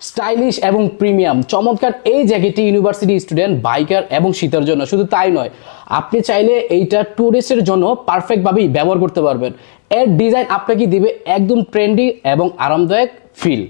Stylish এবং premium চমৎকার এই জ্যাকেটটি ইউনিভার্সিটি স্টুডেন্ট, বাইকার এবং শীতের জন্য। শুধু তাই নয়, আপনি চাইলে এইটা ট্যুরিস্টের জন্য পারফেক্টভাবেই ব্যবহার করতে পারবেন। এর ডিজাইন আপনাকে দিবে একদম ট্রেন্ডি এবং আরামদায়ক ফিল।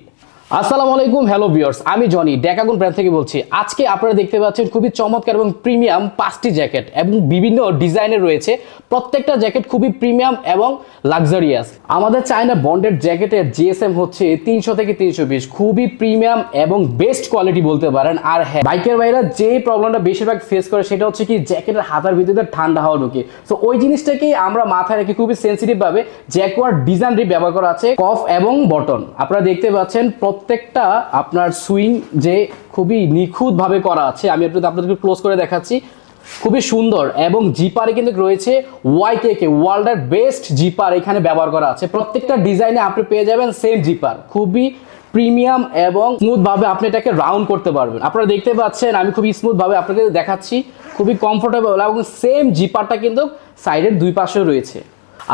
আসসালামু আলাইকুম, হ্যালো ভিউয়ার্স, আমি জনি ডেকাগন ব্র্যান্ড থেকে বলছি। আজকে আপনারা দেখতে পাচ্ছেন খুবই চমৎকার এবং প্রিমিয়াম 5টি জ্যাকেট এবং বিভিন্ন ডিজাইনের রয়েছে। প্রত্যেকটা জ্যাকেট খুবই প্রিমিয়াম এবং লাক্সারিয়াস। আমাদের চায়না বন্ডেড জ্যাকেটের জিএসএম হচ্ছে 300 থেকে 320, খুবই প্রিমিয়াম এবং বেস্ট কোয়ালিটি বলতে পারেন। আর হ্যাঁ, বাইকের ভাইরা যে প্রবলেমটা বেশিরভাগ ফেস করে সেটা হচ্ছে কি জ্যাকেটের হাতার ভিতরে ঠান্ডা হাওয়া ঢুকে। তো ওই জিনিসটাকেই আমরা মাথায় রেখে খুবই সেন্সিটিভ ভাবে জ্যাকওয়ার ডিজাইন ব্যবহার করা আছে কফ এবং বটন। আপনারা দেখতে পাচ্ছেন প্রত্যেকটা আপনার সুইং যে খুবই নিখুঁত ভাবে করা আছে। আমি আপনাদেরকে ক্লোজ করে দেখাচ্ছি, খুবই সুন্দর। এবং জিপারে কিন্তু রয়েছে ওয়াইকেকে ওয়ার্ল্ডের বেস্ট জিপার এখানে ব্যবহার করা আছে। প্রত্যেকটা ডিজাইনে আপনি পেয়ে যাবেন সেম জিপার, খুবই প্রিমিয়াম এবং স্মুথ ভাবে আপনি এটাকে রাউন্ড করতে পারবেন। আপনারা দেখতে পাচ্ছেন আমি খুবই স্মুথ ভাবে আপনাকে দেখাচ্ছি, খুবই কমফোর্টেবল এবং সেম জিপারটা কিন্তু সাইডের দুই পাশে রয়েছে।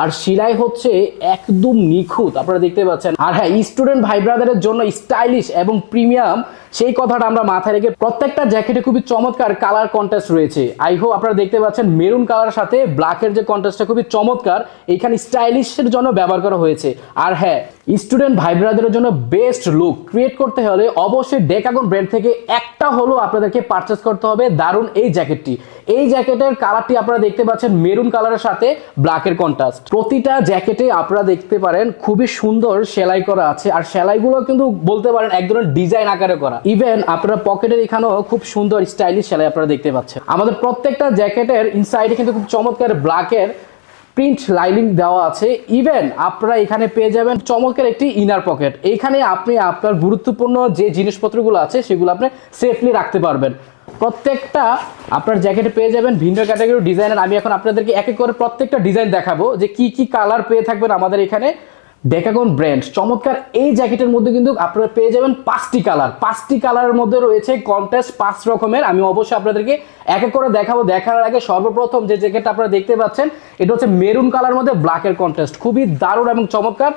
আর সেলাই হচ্ছে একদম নিখুঁত, আপনারা দেখতে পাচ্ছেন। আর হ্যাঁ, স্টুডেন্ট ভাই ব্রাদারের জন্য স্টাইলিশ এবং প্রিমিয়াম সেই কথাটা আমরা মাথায় রেখে প্রত্যেকটা জ্যাকেটে খুবই চমৎকার কালার কন্ট্রাস্ট রয়েছে। আই হোপ আপনারা দেখতে পাচ্ছেন মেরুন কালার সাথে ব্ল্যাকের যে কন্ট্রাস্টটা খুবই চমৎকার, এখানে স্টাইলিশের জন্য ব্যবহার করা হয়েছে। আর হ্যাঁ, স্টুডেন্ট ভাই ব্রাদারের জন্য বেস্ট লুক ক্রিয়েট করতে হলে অবশ্যই ডেকাগন ব্র্যান্ড থেকে একটা হলো আপনাদেরকে পারচেস করতে হবে দারুণ এই জ্যাকেটটি। এই জ্যাকেটের কালারটি আপনারা দেখতে পাচ্ছেন মেরুন কালারের সাথে ব্ল্যাকের কন্ট্রাস্ট। প্রতিটা জ্যাকেটে আপনারা দেখতে পারেন খুবই সুন্দর সেলাই করা আছে। আর সেলাইগুলো কিন্তু বলতে পারেন এক ধরনের ডিজাইন আকারে করা। ইভেন আপনারা পকেটের এখানেও খুব সুন্দর স্টাইলিশ সেলাই আপনারা দেখতে পাচ্ছেন। আমাদের প্রত্যেকটা জ্যাকেটের ইনসাইডে কিন্তু খুব চমৎকার ব্ল্যাকের প্রিন্ট লাইনিং দেওয়া আছে। ইভেন আপনারা এখানে পেয়ে যাবেন চমৎকার একটি ইনার পকেট। এইখানে আপনি আপনার গুরুত্বপূর্ণ যে জিনিসপত্রগুলো আছে সেগুলো আপনি সেফলি রাখতে পারবেন। প্রত্যেকটা আপনার জ্যাকেটে পেয়ে যাবেন ভিন্ন ক্যাটাগরি ডিজাইনের। আমি এখন আপনাদেরকে এক এক করে প্রত্যেকটা ডিজাইন দেখাবো যে কি কি কালার পেয়ে থাকবেন আমাদের এখানে ডেকাগন ব্র্যান্ড। চমৎকার এই জ্যাকেটের মধ্যে কিন্তু আপনারা পেয়ে যাবেন 5টি কালার। 5টি কালারের মধ্যে রয়েছে কন্ট্রাস্ট 5 রকমের। আমি অবশ্যই আপনাদেরকে এক এক করে দেখাবো। দেখার আগে সর্বপ্রথম যে জ্যাকেটটা আপনারা দেখতে পাচ্ছেন এটা হচ্ছে মেরুন কালার মধ্যে ব্ল্যাকের কন্ট্রাস্ট, খুবই দারুণ এবং চমৎকার।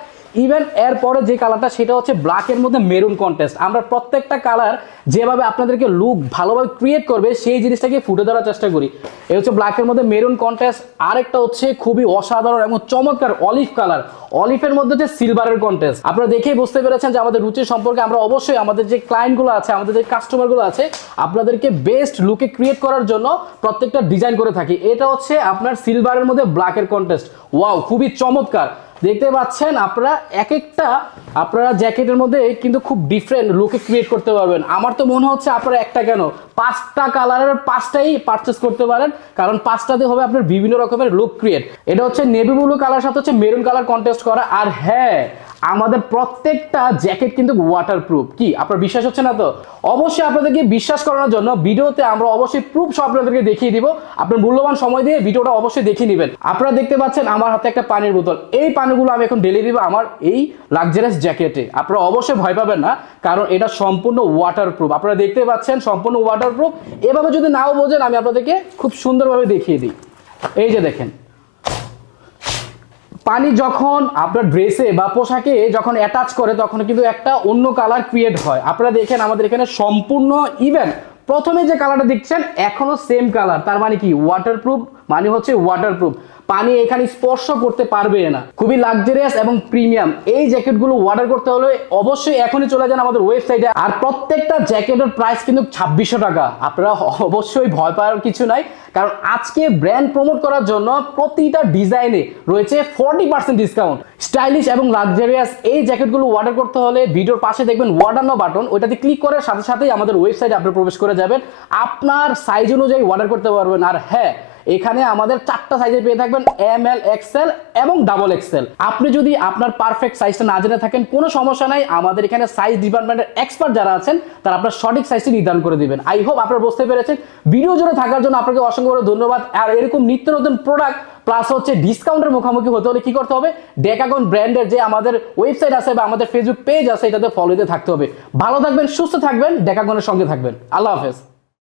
ইভেন এরপরে যে কালারটা সেটা হচ্ছে ব্ল্যাকের মধ্যে মেরুন কন্ট্রাস্ট। আমরা প্রত্যেকটা কালার যেভাবে আপনাদেরকে লুক ভালোভাবে ক্রিয়েট করবে সেই জিনিসটাকে ফুটে ধরার চেষ্টা করি। এই হচ্ছে ব্ল্যাকের মধ্যে মেরুন কন্ট্রাস্ট। আরেকটা হচ্ছে খুবই অসাধারণ এবং চমৎকার অলিভ কালার, অলিভের মধ্যে হচ্ছে সিলভারের কন্ট্রাস্ট। আপনারা দেখেই বুঝতে পেরেছেন যে আমাদের রুচি সম্পর্কে আমরা অবশ্যই আমাদের যে ক্লায়েন্টগুলো আছে, আমাদের যে কাস্টমারগুলো আছে, আপনাদেরকে বেস্ট লুকে ক্রিয়েট করার জন্য প্রত্যেকটা ডিজাইন করে থাকি। এটা হচ্ছে আপনার সিলভারের মধ্যে ব্ল্যাকের কন্ট্রাস্ট। ওয়াও, খুবই চমৎকার। দেখতে পাচ্ছেন আপনারা এক একটা আপনারা জ্যাকেটের মধ্যে কিন্তু খুব ডিফারেন্ট লুকে ক্রিয়েট করতে পারবেন। আমার তো মনে হচ্ছে আপনারা একটা কেন 5টা কালারের 5টাই পারচেস করতে পারেন, কারণ 5টাতে হবে আপনার বিভিন্ন রকমের লুক ক্রিয়েট। এটা হচ্ছে নেভি ব্লু কালার সাথে হচ্ছে মেরুন কালার কন্ট্রাস্ট করা। আর হ্যাঁ, আমাদের প্রত্যেকটা জ্যাকেট কিন্তু ওয়াটারপ্রুফ। কি আপনার বিশ্বাস হচ্ছে না? তো অবশ্যই আপনাদেরকে বিশ্বাস করানোর জন্য ভিডিওতে আমরা অবশ্যই প্রুফ সব আপনাদেরকে দেখিয়ে দিব। আপনার মূল্যবান সময় দিয়ে ভিডিওটা অবশ্যই দেখিয়ে নেবেন। আপনারা দেখতে পাচ্ছেন আমার হাতে একটা পানির বোতল। এই পানিগুলো আমি এখন ঢেলে দিব আমার এই লাক্সারিয়াস জ্যাকেটে। আপনারা অবশ্যই ভয় পাবেন না, কারণ এটা সম্পূর্ণ ওয়াটারপ্রুফ। আপনারা দেখতে পাচ্ছেন সম্পূর্ণ ওয়াটারপ্রুফ। এভাবে যদি নাও বোঝেন আমি আপনাদেরকে খুব সুন্দরভাবে দেখিয়ে দিই। এই যে দেখেন, পানি যখন আপনার ড্রেসে বা পোশাকে যখন অ্যাটাচ করে তখন কিন্তু একটা অন্য কালার ক্রিয়েট হয়। আপনারা দেখেন আমাদের এখানে সম্পূর্ণ ইভেন প্রথমে যে কালারটা দেখছেন এখনো সেম কালার। তার মানে কি ওয়াটারপ্রুফ মানে হচ্ছে ওয়াটারপ্রুফ, পানি এখানে স্পর্শ করতে পারবে না। খুবই লাক্সারিয়াস এবং প্রিমিয়াম এই জ্যাকেটগুলো অর্ডার করতে হলে অবশ্যই এখনই চলে যান আমাদের ওয়েবসাইটে। আর প্রত্যেকটা জ্যাকেটের প্রাইস কিন্তু 2600 টাকা। আপনারা অবশ্যই ভয় পাওয়ার কিছু নাই, কারণ আজকে ব্র্যান্ড প্রমোট করার জন্য প্রতিটা ডিজাইনে রয়েছে 40% ডিসকাউন্ট। স্টাইলিশ এবং লাক্সারিয়াস এই জ্যাকেটগুলো অর্ডার করতে হলে ভিডিওর পাশে দেখবেন অর্ডার নাও বাটন, ওইটাতে ক্লিক করার সাথে সাথেই আমাদের ওয়েবসাইটে আপনি প্রবেশ করে যাবেন। আপনার সাইজ অনুযায়ী অর্ডার করতে পারবেন। আর হ্যাঁ, এখানে আমাদের 4টা সাইজে পেয়ে থাকবেন ML, XL এবং ডাবল XL। আপনি যদি আপনার পারফেক্ট সাইজটা না জেনে থাকেন কোনো সমস্যা নাই, আমাদের এখানে সাইজ ডিপার্টমেন্টের এক্সপার্ট যারা আছেন তারা আপনার সঠিক সাইজটি নির্ধারণ করে দিবেন। আই হোপ আপনারা বুঝতে পেরেছেন। ভিডিও জুড়ে থাকার জন্য আপনাকে অসংখ্য ধন্যবাদ। আর এরকম নিত্য নতুন প্রোডাক্ট প্লাস হচ্ছে ডিসকাউন্টের মুখোমুখি হতে হলে কি করতে হবে, ডেকাগন ব্র্যান্ডের যে আমাদের ওয়েবসাইট আছে বা আমাদের ফেসবুক পেজ আছে এটাতে ফলো দিতে থাকতে হবে। ভালো থাকবেন, সুস্থ থাকবেন, ডেকাগনের সঙ্গে থাকবেন। আল্লাহ হাফেজ।